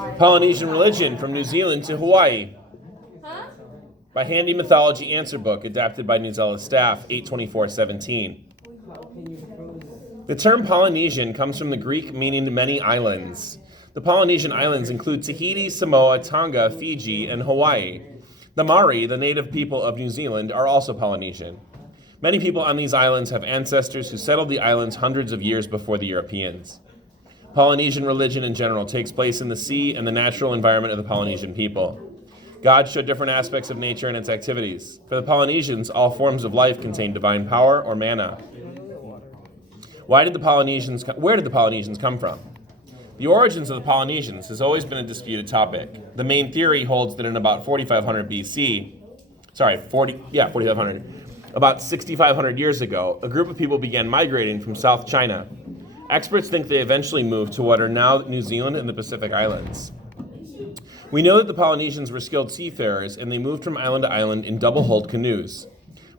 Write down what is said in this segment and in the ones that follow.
Polynesian religion from New Zealand to Hawaii. By Handy Mythology Answer Book, adapted by Newsela staff, 8/24/17. The term Polynesian comes from the Greek meaning many islands. The Polynesian islands include Tahiti, Samoa, Tonga, Fiji, and Hawaii. The Maori, the native people of New Zealand, are also Polynesian. Many people on these islands have ancestors who settled the islands hundreds of years before the Europeans. Polynesian religion in general takes place in the sea and the natural environment of the Polynesian people. God showed different aspects of nature and its activities. For the Polynesians, all forms of life contain divine power or mana. Where did the Polynesians come from? The origins of the Polynesians has always been a disputed topic. The main theory holds that in about 4500 BC, 4500, about 6,500 years ago, a group of people began migrating from South China. Experts think they eventually moved to what are now New Zealand and the Pacific Islands. We know that the Polynesians were skilled seafarers, and they moved from island to island in double-hulled canoes.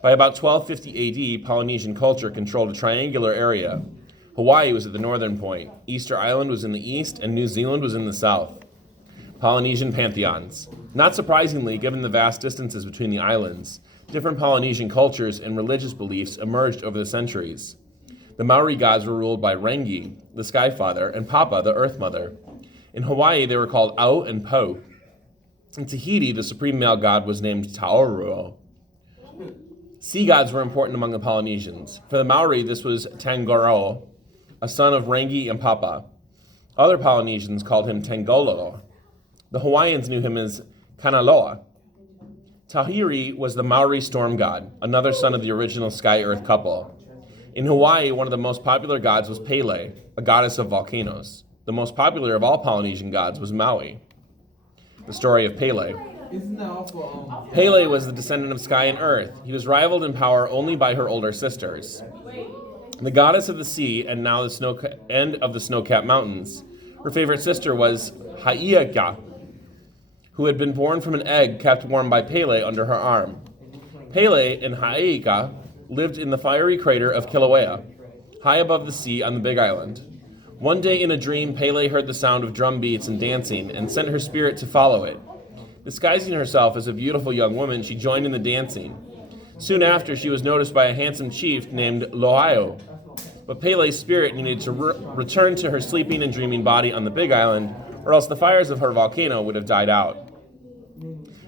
By about 1250 AD, Polynesian culture controlled a triangular area. Hawaii was at the northern point, Easter Island was in the east, and New Zealand was in the south. Polynesian pantheons. Not surprisingly, given the vast distances between the islands, different Polynesian cultures and religious beliefs emerged over the centuries. The Maori gods were ruled by Rengi, the Sky Father, and Papa, the Earth Mother. In Hawaii, they were called Au and Po. In Tahiti, the supreme male god was named Taoruo. Sea gods were important among the Polynesians. For the Maori, this was Tangaro, a son of Rengi and Papa. Other Polynesians called him Tangolo. The Hawaiians knew him as Kanaloa. Tahiri was the Maori storm god, another son of the original Sky-Earth couple. In Hawaii, one of the most popular gods was Pele, a goddess of volcanoes. The most popular of all Polynesian gods was Maui. The story of Pele. Pele was the descendant of Sky and Earth. He was rivaled in power only by her older sisters. The goddess of the sea and now the end of the snow-capped mountains. Her favorite sister was Haiaka, who had been born from an egg kept warm by Pele under her arm. Pele and Haiaka lived in the fiery crater of Kilauea, high above the sea on the Big Island. One day in a dream, Pele heard the sound of drum beats and dancing and sent her spirit to follow it. Disguising herself as a beautiful young woman, she joined in the dancing. Soon after, she was noticed by a handsome chief named Loaio. But Pele's spirit needed to return to her sleeping and dreaming body on the Big Island, or else the fires of her volcano would have died out.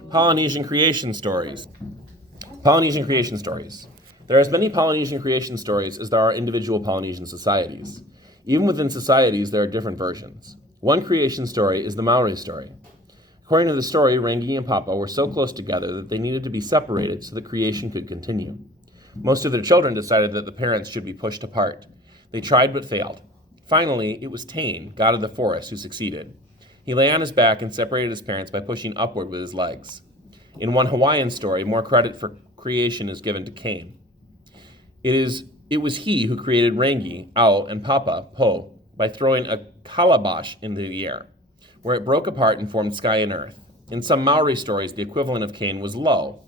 Polynesian creation stories. Polynesian creation stories. There are as many Polynesian creation stories as there are individual Polynesian societies. Even within societies, there are different versions. One creation story is the Maori story. According to the story, Rengi and Papa were so close together that they needed to be separated so that creation could continue. Most of their children decided that the parents should be pushed apart. They tried but failed. Finally, it was Tain, god of the forest, who succeeded. He lay on his back and separated his parents by pushing upward with his legs. In one Hawaiian story, more credit for creation is given to Cain. It was he who created Rengi, Au, and Papa, Po, by throwing a calabash into the air, where it broke apart and formed sky and earth. In some Maori stories, the equivalent of Cain was Io,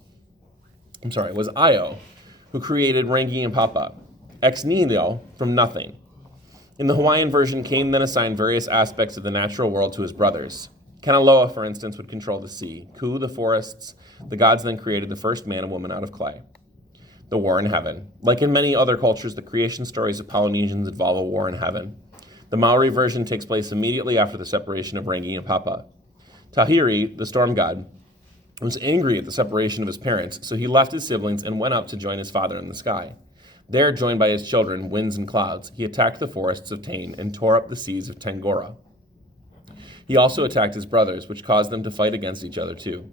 who created Rengi and Papa, ex nihilo, from nothing. In the Hawaiian version, Cain then assigned various aspects of the natural world to his brothers. Kanaloa, for instance, would control the sea. Ku, the forests. The gods then created the first man and woman out of clay. The war in heaven. Like in many other cultures, the creation stories of Polynesians involve a war in heaven. The Maori version takes place immediately after the separation of Rengi and Papa. Tahiri, the storm god, was angry at the separation of his parents, so he left his siblings and went up to join his father in the sky. There, joined by his children, winds and clouds, he attacked the forests of Tain and tore up the seas of Tangora. He also attacked his brothers, which caused them to fight against each other too.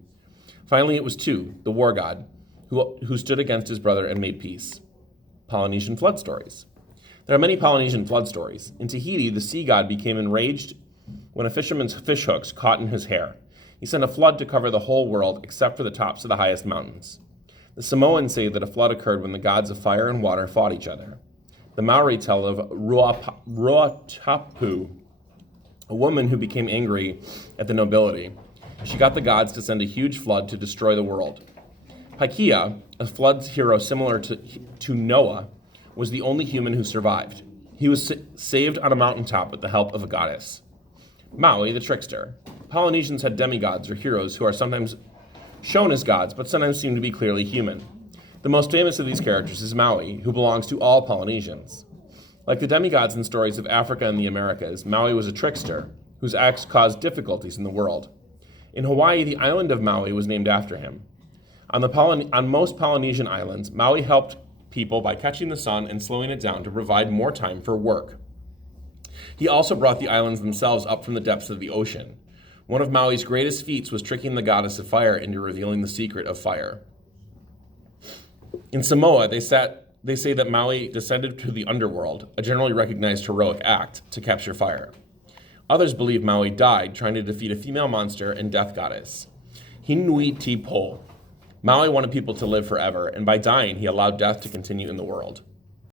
Finally, it was Tu, the war god, who stood against his brother and made peace. Polynesian flood stories. There are many Polynesian flood stories. In Tahiti, the sea god became enraged when a fisherman's fish hooks caught in his hair. He sent a flood to cover the whole world except for the tops of the highest mountains. The Samoans say that a flood occurred when the gods of fire and water fought each other. The Maori tell of Ruatapu, a woman who became angry at the nobility. She got the gods to send a huge flood to destroy the world. Paikea, a flood hero similar to Noah, was the only human who survived. He was saved on a mountaintop with the help of a goddess. Maui, the trickster. Polynesians had demigods or heroes who are sometimes shown as gods, but sometimes seem to be clearly human. The most famous of these characters is Maui, who belongs to all Polynesians. Like the demigods in stories of Africa and the Americas, Maui was a trickster whose acts caused difficulties in the world. In Hawaii, the island of Maui was named after him. On most Polynesian islands, Maui helped people by catching the sun and slowing it down to provide more time for work. He also brought the islands themselves up from the depths of the ocean. One of Maui's greatest feats was tricking the goddess of fire into revealing the secret of fire. In Samoa, they say that Maui descended to the underworld, a generally recognized heroic act, to capture fire. Others believe Maui died trying to defeat a female monster and death goddess, Hinui Ti Po. Maui wanted people to live forever, and by dying, he allowed death to continue in the world.